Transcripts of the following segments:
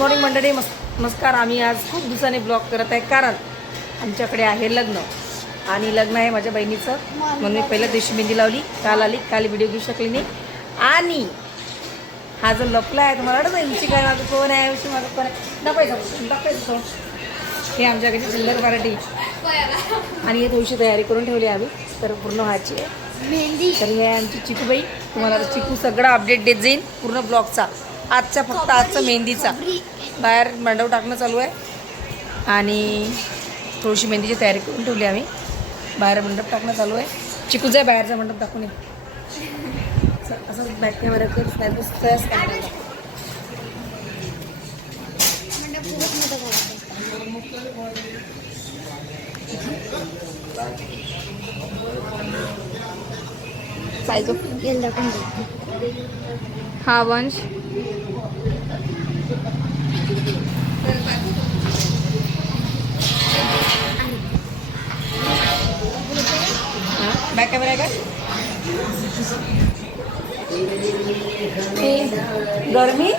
Morning मंडळी, नमस्कार. आम्ही आज खूप दिवसांनी ब्लॉग करत आहे, कारण आमच्याकडे आहे लग्न. आणि लग्न आहे माझ्या बहिणीचं, म्हणून मी पहिल्या दिवशी मेहंदी लावली. काल व्हिडिओ घेऊ शकली नाही. आणि हा जो लपला आहे तुम्हाला वाटत नाही काय माझं कोण आहे, माझं कोण आहे, दाखवायचं. हे आमच्याकडे चिल्लर पार्टी आणि हे थोडीशी तयारी करून ठेवली आम्ही, तर पूर्ण व्हायची आहे मेहंदी. तर हे आमची चिकूबाई. तुम्हाला चिकू सगळा अपडेट देत जाईल पूर्ण ब्लॉगचा. फक्त आजचा मेहंदीचा. बाहेर मंडप टाकणं चालू आहे आणि थोडीशी मेहंदीची तयारी करून ठेवली आम्ही. बाहेर मंडप टाकणं चालू आहे. चिकूचा आहे बाहेरचा मंडप दाखवून असं बॅक कॅमेरा हा वंश बॅक कॅमेरा आहे का गरमी.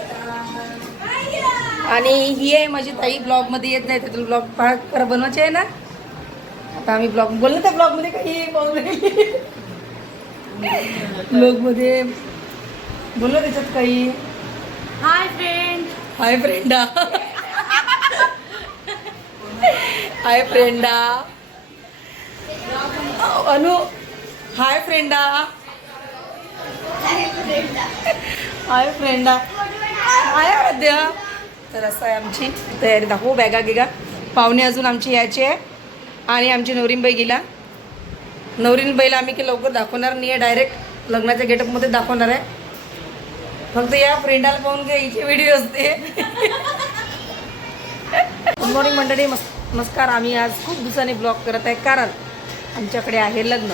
आणि ही आहे माझी ताई. ब्लॉगमध्ये येत नाही तर ब्लॉग बनवायचे आहे ना. आता आम्ही ब्लॉग बोललो त्या ब्लॉगमध्ये काही ब्लॉगमध्ये बोललो त्याच्यात काही. हाय फ्रेंडा हाय फ्रेंडा अनु. हाय फ्रेंडा हाय आद्या. तर असं आहे आमची तयारी. दाखवू बॅगा गिगा. पाहुणे अजून आमची यायची आहे. आणि आमची नवरीनबाई गेला. नवरीनबाईला आम्ही की लवकर दाखवणार नाही आहे, डायरेक्ट लग्नाच्या गेटअपमध्ये दाखवणार आहे. फक्त या फ्रेंडाला पाहून घ्यायची व्हिडिओ असते. गुड मॉर्निंग मंडळी, नमस्कार. आम्ही आज खूप दिवसांनी ब्लॉग करत आहे, कारण आमच्याकडे आहे लग्न.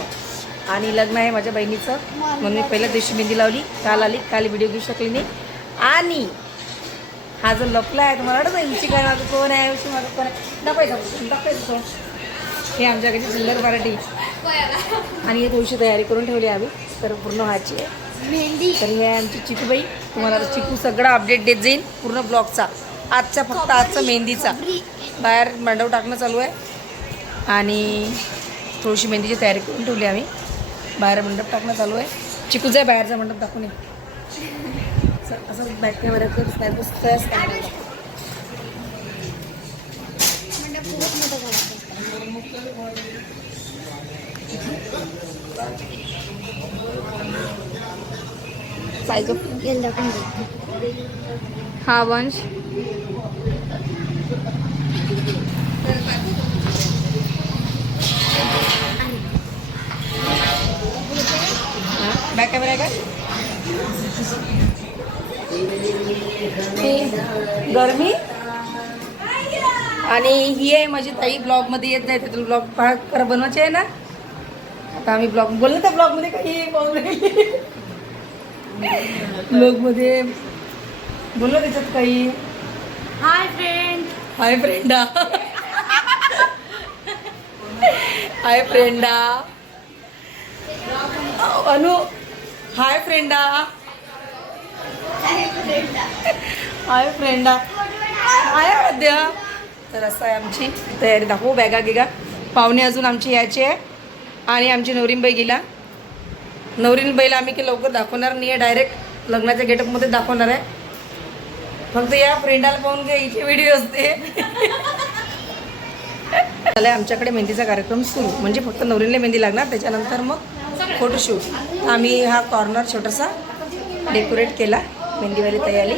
आणि लग्न आहे माझ्या बहिणीचं, म्हणून मी पहिल्या दिवशी मेहंदी लावली. काल व्हिडिओ घेऊ शकली नाही. आणि हा जो लपला आहे तुम्हाला वाटत नाही काय माझं कोण आहे, माझं कोण आहे, दाखवायचं. हे आमच्याकडे चिल्लर पार्टी आणि हे थोडीशी तयारी करून ठेवली आम्ही, तर पूर्ण व्हायची आहे मेहंदी. तर हे आमची चिकूबाई. तुम्हाला चिकू सगळा अपडेट देत जाईल पूर्ण ब्लॉगचा. फक्त आजचा मेहंदीचा. बाहेर मंडप टाकणं चालू आहे आणि थोडीशी मेहंदीची तयारी करून ठेवली आम्ही. बाहेर मंडप टाकणं चालू आहे. चिकूचा आहे बाहेरचा मंडप दाखवून असं बॅक कॅमेरा हा वंश बॅक कॅमेरा आहे का गरमी. आणि ही आहे माझी ताई. ब्लॉगमध्ये येत नाही तर ब्लॉग बनवायचे आहे ना. आता आम्ही ब्लॉग बोललो त्या ब्लॉगमध्ये काही ब्लॉगमध्ये बोललो त्याच्यात काही. हाय फ्रेंडा हाय फ्रेंडा अनु. हाय फ्रेंडा हाय फ्रेंडा हाय आद्या. तर असं आहे आमची तयारी. दाखवू बॅगा गिगा. पाहुणे अजून आमची यायची आहे आणि आमची नवरीनबाई गेला. नवरीनबाईला आम्ही की लवकर दाखवणार नाही आहे, डायरेक्ट लग्नाच्या गेटअपमध्ये दाखवणार आहे. फक्त या फ्रेंडाला पाहून घ्यायची व्हिडिओ असते. झालं आमच्याकडे मेहंदीचा कार्यक्रम सुरू. म्हणजे फक्त नवरीला मेहंदी लागणार, त्याच्यानंतर मग फोटोशूट. आम्ही हा कॉर्नर छोटासा डेकोरेट केला. मेहंदीवाली तयारी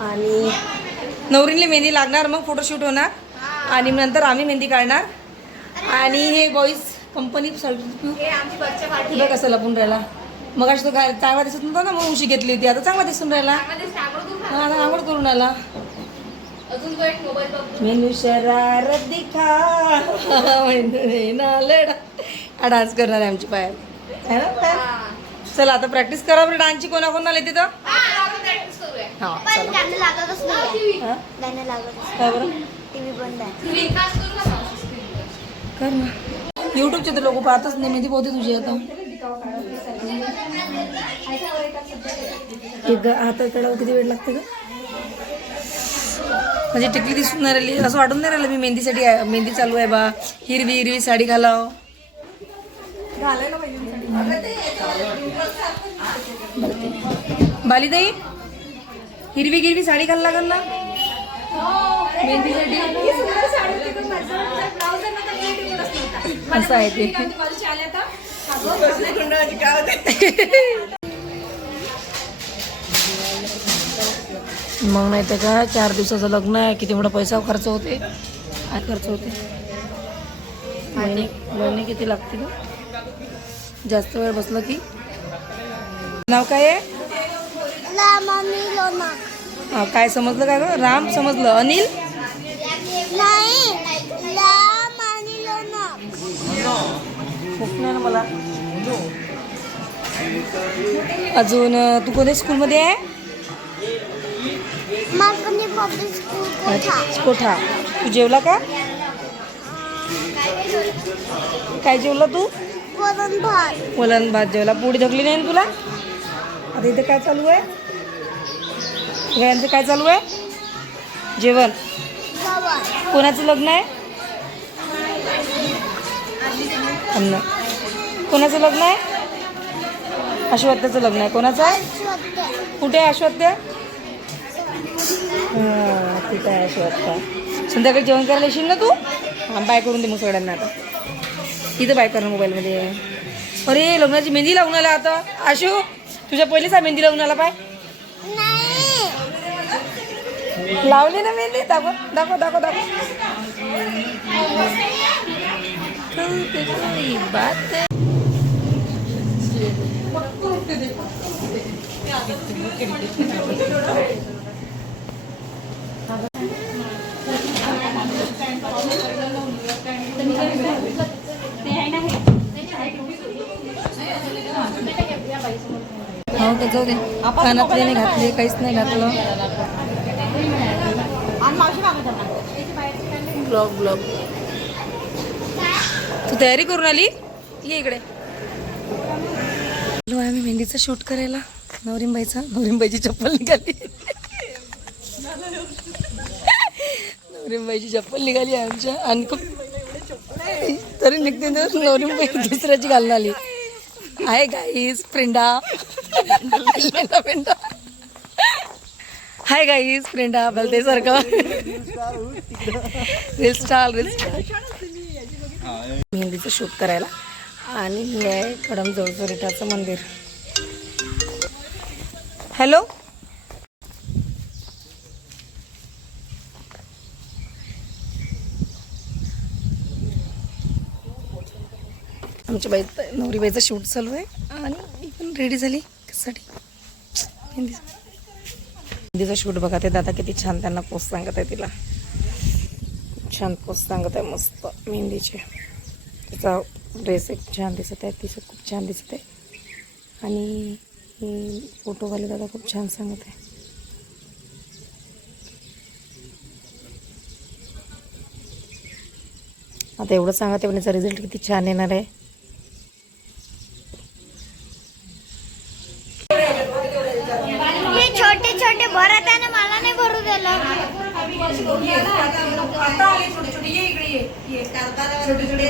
आणि नवरीला मेहंदी लागणार, मग फोटोशूट होणार आणि नंतर आम्ही मेहंदी काढणार. आणि हे बॉईज कंपनी तुला कसं लपून राहिला. मग अशी तो चांगला दिसत नव्हता ना, मग उशी घेतली होती. आता चांगला दिसून राहिला. आता आवड करून आला. मेनू शरारत दिखा डान्स करणार आहे आमची पाय. चला आता प्रॅक्टिस करा बरं डान्सची. कोणाकोणाला येते तर हां कर ना. यूट्यूबचे तर लोक पाहतच नाही. मेहंदी पोहते तुझी आता. एक हातात काढावं किती वेळ लागते का? म्हणजे टिकली दिसून नाही राहिली, असं वाटून नाही राहिलं मी मेहंदीसाठी मेहंदी चालू आहे बा. हिरवी हिरवी साडी घालाव. बालीताई हिरवी हिरवी साडी घाल लागल ना मेहंदीसाठी. असं आहे ते. मग नाही तर का 4 दिवसाचं लग्न आहे, किती मोठा पैसा खर्च होते. खर्च होते महिने किती लागते का जास्त वेळ बसलं की. नाव काय आहे? काय समजलं का ग? राम समजलं. अनिल ना मला. अजून तू कोणत्या स्कूलमध्ये आहे? कोठा. तू जेवला का? काय जेवला तू? वरण भात जेवला. पोळी ढकली नाही ना तुला? आता इथे काय चालू आहे? यांचं काय चालू आहे? जेवण. कोणाचं लग्न आहे? अन्न. कोणाचं लग्न आहे? अश्वत्थाचं लग्न आहे. कोणाचं आहे? कुठे आहे अश्वत्थ? हां तिथं आहे अश्वत्था. संध्याकाळी जेवण करायला येशील ना तू? हां बाय करून दे मग सगळ्यांना. आता इथं बाय कर ना मोबाईलमध्ये. अरे लग्नाची मेहंदी लावून आला आता. आशू तुझ्या पहिलेच मेहंदी लावून आला पाय. लावली ना मेहंदी. दाखव दाखव दाखव दाखव. बात हो का जाऊ दे. कानातले नाही घातले, काहीच नाही घातलं. ब्लॉग तू तयारी करून आली? ये इकडे. आलो आम्ही मेहंदीचा शूट करायला. नवरीमबाईची चप्पल निघाली. नवरीमबाईची चप्पल निघाली आमच्या. आणि खूप तरी निघते नवरीमबाई दुसऱ्याची घालून आली आहे. गाईज फ्रेंडा. हाय गाईज फ्रेंडा भलते सारखं. रील स्टार मेहंदीचं शूट करायला. आणि हे आहे कडम जळजरीटाचं मंदिर. हॅलो आमच्या नवरीबाईचं शूट चालू आहे. आणि मी पण रेडी झाली कशासाठी मेहंदीचा शूट. बघा ते दादा किती छान त्यांना पोस्ट सांगत आहे. तिला छान पोस्ट सांगत आहे मस्त मेहंदीचे. तिचा ड्रेस एक छान दिसत आहे. तिचं खूप छान दिसत आहे. आणि फोटोवाले दादा खूप छान सांगत आहे. आता एवढं सांगते पण याचा रिझल्ट किती छान येणार आहे. छोटे छोटे भरत आहे ना, मला नाही भरू दिला. छोटे छोटे